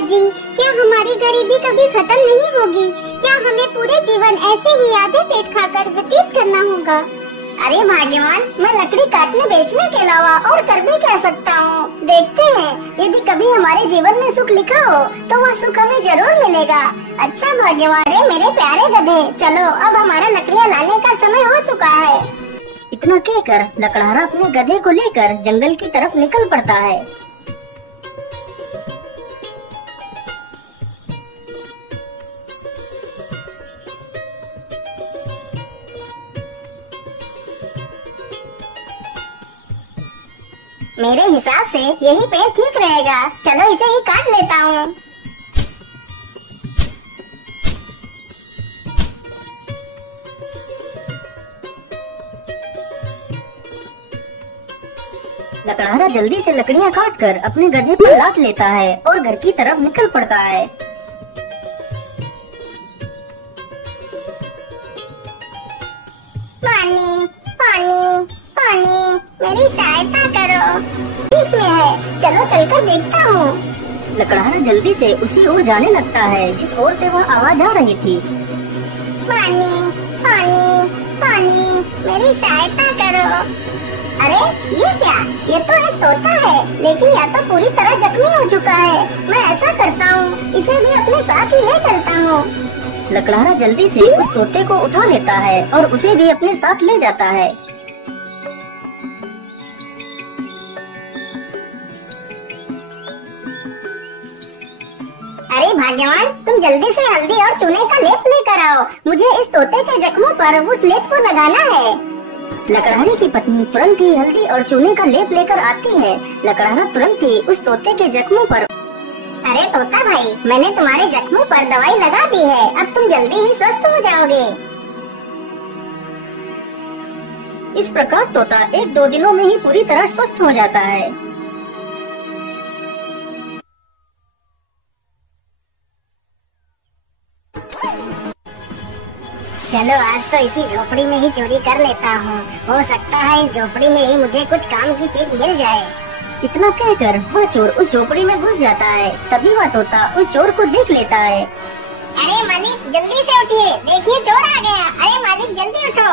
पिताजी, क्या हमारी गरीबी कभी खत्म नहीं होगी? क्या हमें पूरे जीवन ऐसे ही आधे पेट खाकर व्यतीत करना होगा? अरे भाग्यवान, मैं लकड़ी काटने बेचने के अलावा और कर भी क्या सकता हूँ। देखते हैं, यदि कभी हमारे जीवन में सुख लिखा हो तो वह सुख हमें जरूर मिलेगा। अच्छा भाग्यवान, मेरे प्यारे गधे, चलो अब हमारा लकड़ियाँ लाने का समय हो चुका है। इतना कहकर लकड़हारा अपने गधे को लेकर जंगल की तरफ निकल पड़ता है। मेरे हिसाब से यही पेड़ ठीक रहेगा, चलो इसे ही काट लेता हूँ। लकड़हारा जल्दी से लकड़ियाँ काटकर अपने गधे पर लाद लेता है और घर की तरफ निकल पड़ता है। पानी पानी पानी, मेरी सहायता करो, ठीक में है, चलो चलकर देखता हूँ। लकड़हारा जल्दी से उसी ओर जाने लगता है जिस ओर से वह आवाज आ रही थी। पानी पानी पानी, मेरी सहायता करो। अरे ये क्या? ये तो एक तोता है, लेकिन यह तो पूरी तरह जख्मी हो चुका है। मैं ऐसा करता हूँ, इसे भी अपने साथ ही ले चलता हूँ। लकड़हारा जल्दी से उस तोते को उठा लेता है और उसे भी अपने साथ ले जाता है। अरे भाग्यवान, तुम जल्दी से हल्दी और चूने का लेप लेकर आओ, मुझे इस तोते के जख्मों पर उस लेप को लगाना है। लकड़हारे की पत्नी तुरंत ही हल्दी और चूने का लेप लेकर आती है। लकड़हारा तुरंत ही उस तोते के जख्मों पर। अरे तोता भाई, मैंने तुम्हारे जख्मों पर दवाई लगा दी है, अब तुम जल्दी ही स्वस्थ हो जाओगे। इस प्रकार तोता 1-2 दिनों में ही पूरी तरह स्वस्थ हो जाता है। चलो आज तो इसी झोपड़ी में ही चोरी कर लेता हूँ, हो सकता है इस झोपड़ी में ही मुझे कुछ काम की चीज मिल जाए। इतना कहकर वह चोर उस झोपड़ी में घुस जाता है। तभी वह तोता उस चोर को देख लेता है। अरे मालिक जल्दी से उठिए, देखिए चोर आ गया। अरे मालिक जल्दी उठो।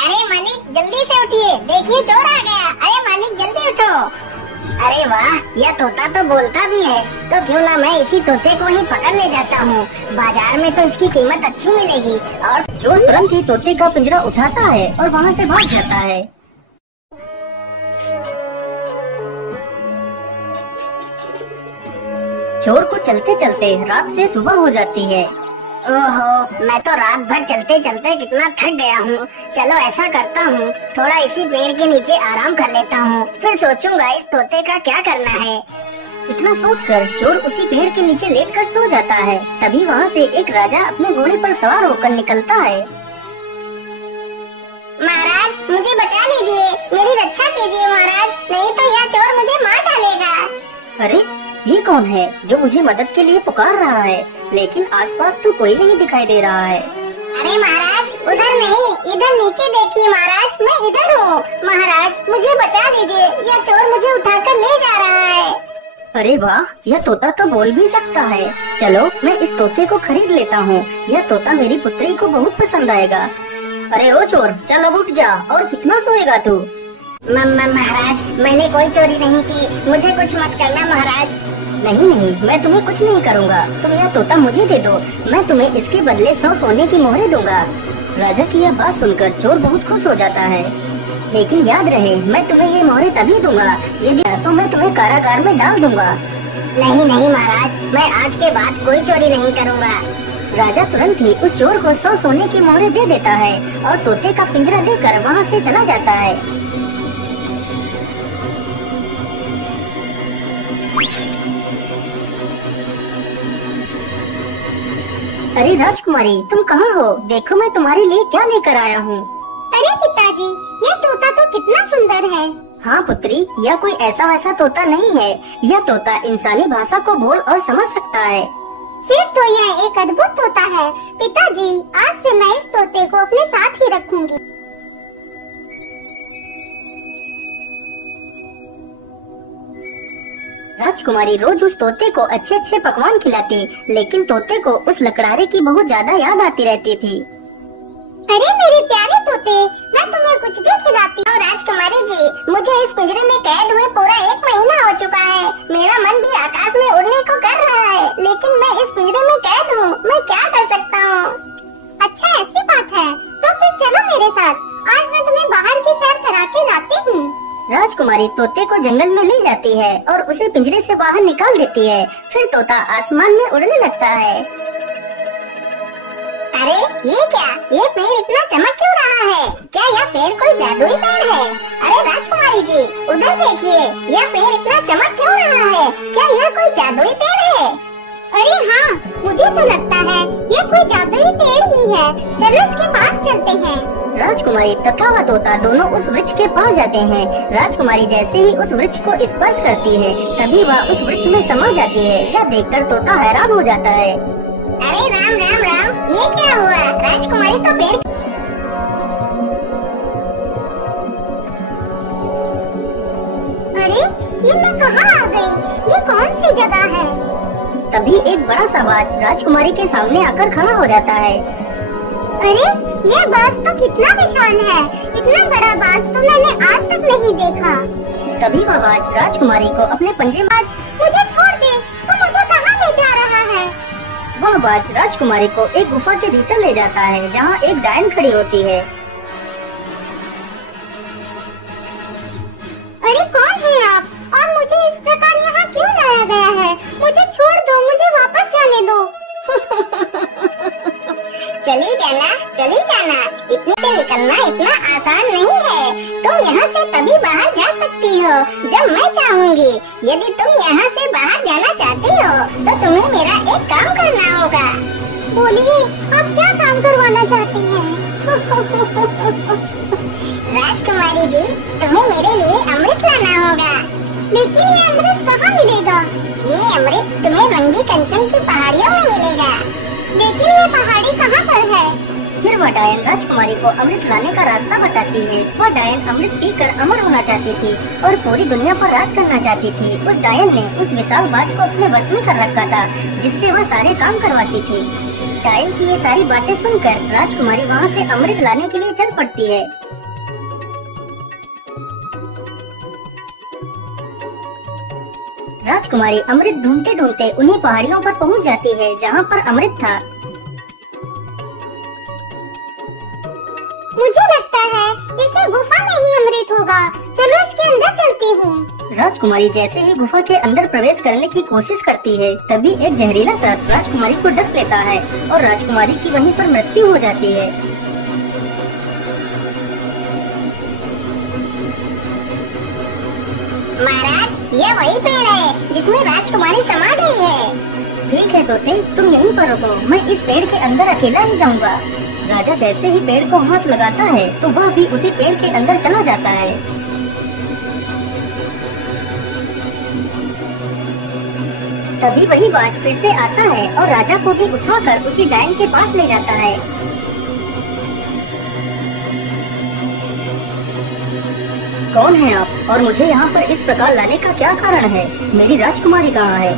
अरे मालिक जल्दी से उठिए, देखिए चोर आ गया। अरे मालिक जल्दी उठो। अरे वाह, यह तोता तो बोलता भी है, तो क्यों ना मैं इसी तोते को ही पकड़ ले जाता हूँ। बाजार में तो इसकी कीमत अच्छी मिलेगी। और चोर तुरंत ही तोते का पिंजरा उठाता है और वहाँ से भाग जाता है। चोर को चलते चलते रात से सुबह हो जाती है। ओहो, मैं तो रात भर चलते चलते कितना थक गया हूँ। चलो ऐसा करता हूँ, थोड़ा इसी पेड़ के नीचे आराम कर लेता हूँ, फिर सोचूंगा इस तोते का क्या करना है। इतना सोचकर चोर उसी पेड़ के नीचे लेटकर सो जाता है। तभी वहाँ से एक राजा अपने घोड़े पर सवार होकर निकलता है। महाराज मुझे बचा लीजिए, मेरी रक्षा कीजिए महाराज, नहीं तो यह चोर मुझे मार डालेगा। अरे ये कौन है जो मुझे मदद के लिए पुकार रहा है, लेकिन आसपास तो कोई नहीं दिखाई दे रहा है। अरे महाराज उधर नहीं, इधर नीचे देखिए महाराज, मैं इधर हूँ। महाराज मुझे बचा लीजिए, यह चोर मुझे उठाकर ले जा रहा है। अरे वाह, यह तोता तो बोल भी सकता है। चलो मैं इस तोते को खरीद लेता हूँ, यह तोता मेरी पुत्री को बहुत पसंद आएगा। अरे ओ चोर, चल अब उठ जा, और कितना सोएगा तू? महाराज मैंने कोई चोरी नहीं की, मुझे कुछ मत करना महाराज। नहीं नहीं, मैं तुम्हें कुछ नहीं करूँगा, तुम यह तोता मुझे दे दो, मैं तुम्हें इसके बदले 100 सोने की मोहरें दूंगा। राजा की यह बात सुनकर चोर बहुत खुश हो जाता है। लेकिन याद रहे, मैं तुम्हें ये मोहरें तभी दूंगा यदि तो मैं तुम्हें कारागार में डाल दूंगा। नहीं नहीं महाराज, मैं आज के बाद कोई चोरी नहीं करूँगा। राजा तुरंत ही उस चोर को 100 सोने की मोहरें दे देता है और तोते का पिंजरा लेकर वहाँ से चला जाता है। अरे राजकुमारी, तुम कहाँ हो? देखो मैं तुम्हारे लिए क्या लेकर आया हूँ। अरे पिताजी, यह तोता तो कितना सुंदर है। हाँ पुत्री, यह कोई ऐसा वैसा तोता नहीं है, यह तोता इंसानी भाषा को बोल और समझ सकता है। फिर तो यह एक अद्भुत तोता है। पिताजी, आज से मैं इस तोते को अपने साथ ही रखूंगी। राजकुमारी रोज उस तोते को अच्छे अच्छे पकवान खिलाती, लेकिन तोते को उस लकड़ारे की बहुत ज्यादा याद आती रहती थी। अरे मेरे प्यारे तोते, मैं तुम्हें कुछ भी खिलाती हूँ। राजकुमारी जी, मुझे इस पिंजरे में कैद हुए पूरा 1 महीना हो चुका है। मेरा मन भी आकाश में उड़ने को कर रहा है, लेकिन मैं इस पिंजरे में कैद हूँ। मैं क्या कर सकता हूँ? अच्छा ऐसी बात है, तो फिर चलो मेरे साथ, आज मैं तुम्हें बाहर की सैर करा के लाती हूँ। राजकुमारी तोते को जंगल में ले जाती है और उसे पिंजरे से बाहर निकाल देती है। फिर तोता आसमान में उड़ने लगता है। अरे ये क्या, ये पेड़ इतना चमक क्यों रहा है? क्या यह पेड़ कोई जादुई पेड़ है? अरे राजकुमारी जी, उधर देखिए, यह पेड़ इतना चमक क्यों रहा है? क्या यह कोई जादुई पेड़ है? अरे हाँ, मुझे तो लगता है ये कोई जादुई पेड़ ही है। चलो इसके पास चलते हैं। राजकुमारी तथा वह तोता दोनों उस वृक्ष के पास जाते हैं। राजकुमारी जैसे ही उस वृक्ष को स्पर्श करती है, तभी वह उस वृक्ष में समा जाती है। यह देखकर तोता हैरान हो जाता है। अरे राम राम राम, ये क्या हुआ? राजकुमारी तो पेड़। अरे ये मैं कहाँ आ गई? ये कौन सी जगह है? तभी एक बड़ा सा बाज राजकुमारी के सामने आकर खड़ा हो जाता है। अरे ये बाज तो कितना विशाल है, इतना बड़ा बाज तो मैंने आज तक नहीं देखा। तभी वह बाज राजकुमारी को अपने पंजे में। मुझे छोड़ दे, तू मुझे कहाँ ले जा रहा है? वह बाज राजकुमारी को एक गुफा के भीतर ले जाता है, जहाँ एक डायन खड़ी होती है। अरे कौन है आप, और मुझे इस प्रकार यहाँ क्यों लाया गया है? मुझे छोड़ दो, मुझे वापस जाने दो। चली जाना, चली जाना। इतने से निकलना इतना आसान नहीं है। तुम यहाँ से तभी बाहर जा सकती हो जब मैं चाहूँगी। यदि तुम यहाँ से बाहर जाना चाहती हो तो तुम्हें मेरा एक काम करना होगा। बोलिए, आप क्या काम करवाना चाहती हैं? राजकुमारी जी, तुम्हें मेरे लिए अमृत लाना होगा। लेकिन ये अमृत कहाँ मिलेगा? ये अमृत तुम्हें रंगी कंचन की पहाड़ियों में मिलेगा। लेकिन ये पहाड़ी कहाँ पर है? फिर वह डायन राजकुमारी को अमृत लाने का रास्ता बताती है। वह डायन अमृत पीकर अमर होना चाहती थी और पूरी दुनिया पर राज करना चाहती थी। उस डायन ने उस विशाल बाज को अपने बस में कर रखा था, जिससे वह सारे काम करवाती थी। डायन की ये सारी बातें सुनकर राजकुमारी वहाँ से अमृत लाने के लिए चल पड़ती है। राजकुमारी अमृत ढूंढते ढूंढते उन्हीं पहाड़ियों पर पहुंच जाती है, जहाँ पर अमृत था। मुझे लगता है इस गुफा में ही अमृत होगा। चलो इसके अंदर चलती हूँ। राजकुमारी जैसे ही गुफा के अंदर प्रवेश करने की कोशिश करती है, तभी एक जहरीला सर्प राजकुमारी को डस लेता है और राजकुमारी की वहीं पर मृत्यु हो जाती है। महाराज, यह वही पेड़ है जिसमें राजकुमारी समा गई है। ठीक है तोते, तुम यहीं पर रुको, मैं इस पेड़ के अंदर अकेला ही जाऊंगा। राजा जैसे ही पेड़ को हाथ लगाता है तो वह भी उसी पेड़ के अंदर चला जाता है। तभी वही बाज फिर से आता है और राजा को भी उठाकर उसी डायन के पास ले जाता है। कौन है आप और मुझे यहाँ पर इस प्रकार लाने का क्या कारण है? मेरी राजकुमारी कहाँ है?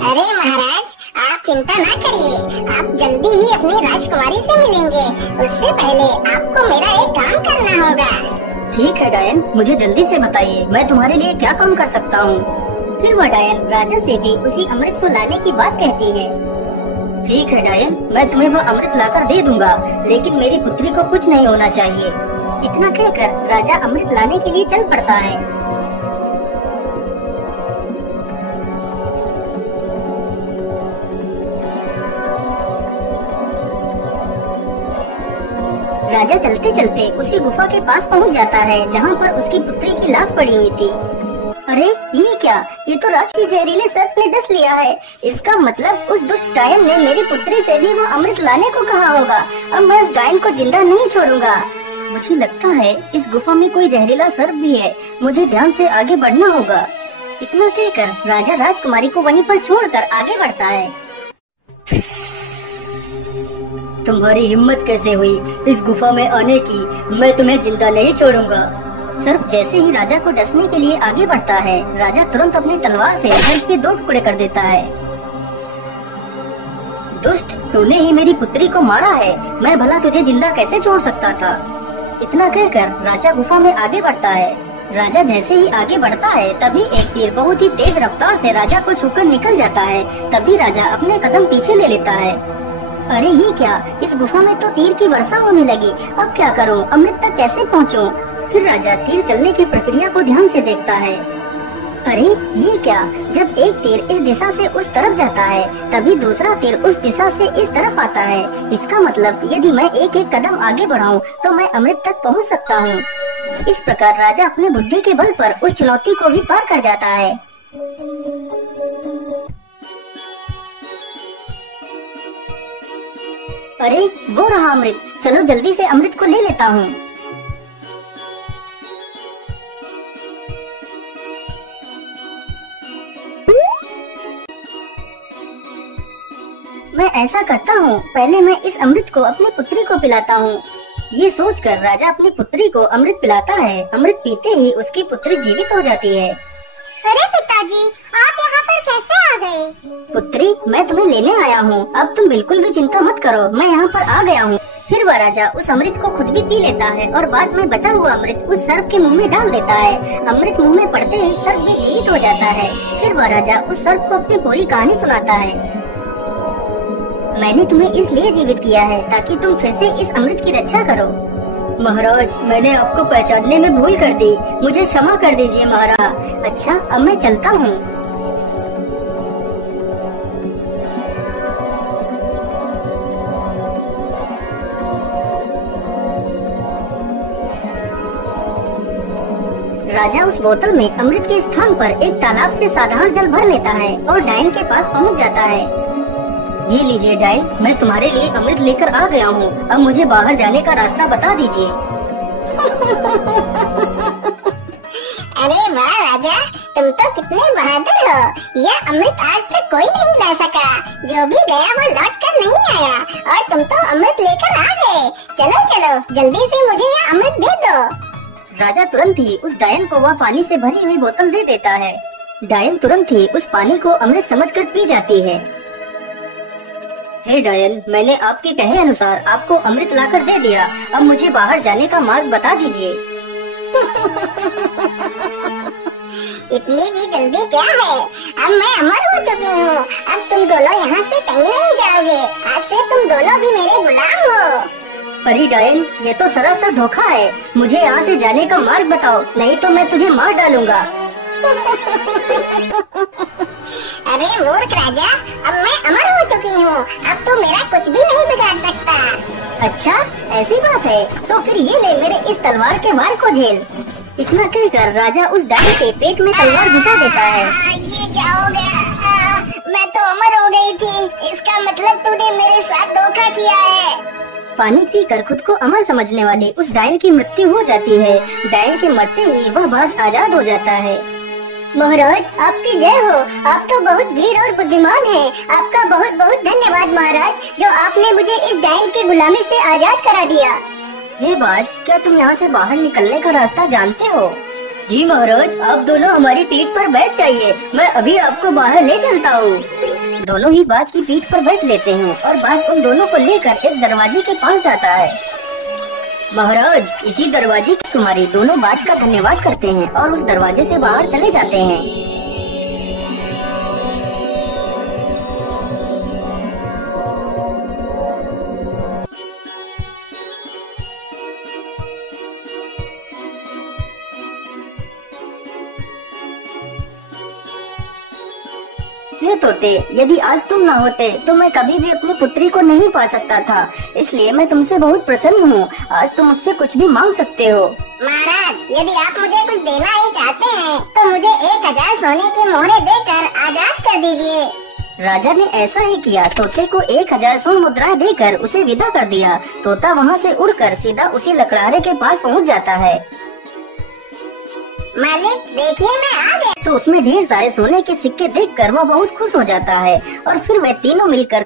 अरे महाराज, आप चिंता ना करिए, आप जल्दी ही अपनी राजकुमारी से मिलेंगे। उससे पहले आपको मेरा एक काम करना होगा। ठीक है डायन, मुझे जल्दी से बताइए, मैं तुम्हारे लिए क्या काम कर सकता हूँ। फिर वह डायन राजा से भी उसी अमृत को लाने की बात कहती है। ठीक है डायन, मैं तुम्हें वह अमृत लाकर दे दूंगा, लेकिन मेरी पुत्री को कुछ नहीं होना चाहिए। इतना कहकर राजा अमृत लाने के लिए चल पड़ता है। राजा चलते चलते उसी गुफा के पास पहुंच जाता है, जहां पर उसकी पुत्री की लाश पड़ी हुई थी। अरे ये क्या, ये तो राज की जहरीले सर्प ने डस लिया है। इसका मतलब उस दुष्ट डायन ने मेरी पुत्री से भी वो अमृत लाने को कहा होगा। अब मैं उस डायन को जिंदा नहीं छोड़ूंगा। मुझे लगता है इस गुफा में कोई जहरीला सर्प भी है, मुझे ध्यान से आगे बढ़ना होगा। इतना कहकर राजा राजकुमारी को वहीं पर छोड़कर आगे बढ़ता है। तुम्हारी हिम्मत कैसे हुई इस गुफा में आने की? मैं तुम्हें जिंदा नहीं छोड़ूंगा। सर्प जैसे ही राजा को डसने के लिए आगे बढ़ता है, राजा तुरंत अपनी तलवार से सर्प के 2 टुकड़े कर देता है। दुष्ट, तूने ही मेरी पुत्री को मारा है, मैं भला तुझे जिंदा कैसे छोड़ सकता था। इतना कहकर राजा गुफा में आगे बढ़ता है। राजा जैसे ही आगे बढ़ता है तभी एक तीर बहुत ही तेज रफ्तार से राजा को छूकर निकल जाता है। तभी राजा अपने कदम पीछे ले लेता है। अरे ये क्या, इस गुफा में तो तीर की वर्षा होने लगी, अब क्या करूं, अमृत तक कैसे पहुंचूं? फिर राजा तीर चलने की प्रक्रिया को ध्यान से देखता है। अरे ये क्या, जब एक तीर इस दिशा से उस तरफ जाता है तभी दूसरा तीर उस दिशा से इस तरफ आता है। इसका मतलब यदि मैं एक एक कदम आगे बढ़ाऊं तो मैं अमृत तक पहुंच सकता हूं। इस प्रकार राजा अपने बुद्धि के बल पर उस चुनौती को भी पार कर जाता है। अरे वो रहा अमृत, चलो जल्दी से अमृत को ले लेता हूँ। मैं ऐसा करता हूँ, पहले मैं इस अमृत को अपनी पुत्री को पिलाता हूँ। ये सोचकर राजा अपनी पुत्री को अमृत पिलाता है। अमृत पीते ही उसकी पुत्री जीवित हो जाती है। अरे पिताजी, आप यहाँ पर कैसे आ गए? पुत्री, मैं तुम्हें लेने आया हूँ, अब तुम बिल्कुल भी चिंता मत करो, मैं यहाँ पर आ गया हूँ। फिर वह राजा उस अमृत को खुद भी पी लेता है और बाद में बचा हुआ अमृत उस सर्प के मुंह में डाल देता है। अमृत मुंह में पड़ते ही सर्प भी जीवित हो जाता है। फिर वह राजा उस सर्प को अपनी पूरी कहानी सुनाता है। मैंने तुम्हें इसलिए जीवित किया है ताकि तुम फिर से इस अमृत की रक्षा करो। महाराज, मैंने आपको पहचानने में भूल कर दी, मुझे क्षमा कर दीजिए महाराज। अच्छा, अब मैं चलता हूँ। राजा उस बोतल में अमृत के स्थान पर एक तालाब से साधारण जल भर लेता है और डायन के पास पहुँच जाता है। ये लीजिए डायन, मैं तुम्हारे लिए अमृत लेकर आ गया हूँ, अब मुझे बाहर जाने का रास्ता बता दीजिए। अरे वाह राजा, तुम तो कितने बहादुर हो। यह अमृत आज तक कोई नहीं ला सका, जो भी गया वो लौट कर नहीं आया, और तुम तो अमृत लेकर आ गए। चलो चलो, जल्दी से मुझे यह अमृत दे दो। राजा तुरंत ही उस डायन को वह पानी से भरी हुई बोतल दे देता है। डायन तुरंत ही उस पानी को अमृत समझकर पी जाती है। हे डायन, मैंने आपके कहे अनुसार आपको अमृत लाकर दे दिया, अब मुझे बाहर जाने का मार्ग बता दीजिए। इतनी भी जल्दी क्या है, अब मैं अमर हो चुकी हूँ। अब तुम दोनों यहाँ से कहीं नहीं जाओगे, आज से तुम दोनों भी मेरे गुलाम हो। अरे डायन, ये तो सरासर धोखा है, मुझे यहाँ से जाने का मार्ग बताओ, नहीं तो मैं तुझे मार डालूंगा। अरे मूर्ख राजा, अब मैं अमर हो चुकी हूँ, अब तो मेरा कुछ भी नहीं बिगाड़ सकता। अच्छा, ऐसी बात है, तो फिर ये ले मेरे इस तलवार के वार को झेल। इतना कहकर राजा उस डायन के पेट में तलवार घुसा देता है। ये क्या हो गया? मैं तो अमर हो गई थी, इसका मतलब तूने मेरे साथ धोखा किया है। पानी पीकर खुद को अमर समझने वाली उस डायन की मृत्यु हो जाती है। डायन के मरते ही वह बाज आजाद हो जाता है। महाराज, आपकी जय हो, आप तो बहुत वीर और बुद्धिमान हैं। आपका बहुत बहुत धन्यवाद महाराज, जो आपने मुझे इस डायन की गुलामी से आजाद करा दिया। हे बाज, क्या तुम यहाँ से बाहर निकलने का रास्ता जानते हो? जी महाराज, आप दोनों हमारी पीठ पर बैठ जाइए, मैं अभी आपको बाहर ले चलता हूँ। दोनों ही बाज की पीठ पर बैठ लेते हैं और बाज उन दोनों को लेकर एक दरवाजे के पास जाता है। महाराज, इसी दरवाजे की कुमारी दोनों बाज का धन्यवाद करते हैं और उस दरवाजे से बाहर चले जाते हैं। हे तोते, यदि आज तुम न होते तो मैं कभी भी अपनी पुत्री को नहीं पा सकता था, इसलिए मैं तुमसे बहुत प्रसन्न हूँ। आज तुम मुझसे कुछ भी मांग सकते हो। महाराज, यदि आप मुझे कुछ देना ही चाहते हैं तो मुझे 1000 सोने की मोहरें देकर आजाद कर दीजिए। राजा ने ऐसा ही किया, तोते को 1000 स्वर्ण मुद्राएं देकर उसे विदा कर दिया। तोता वहाँ से उड़कर सीधा उसी लकड़हारे के पास पहुँच जाता है। मालिक, देखिए मैं आ गया। तो उसमें ढेर सारे सोने के सिक्के देखकर वो बहुत खुश हो जाता है और फिर वे तीनों मिलकर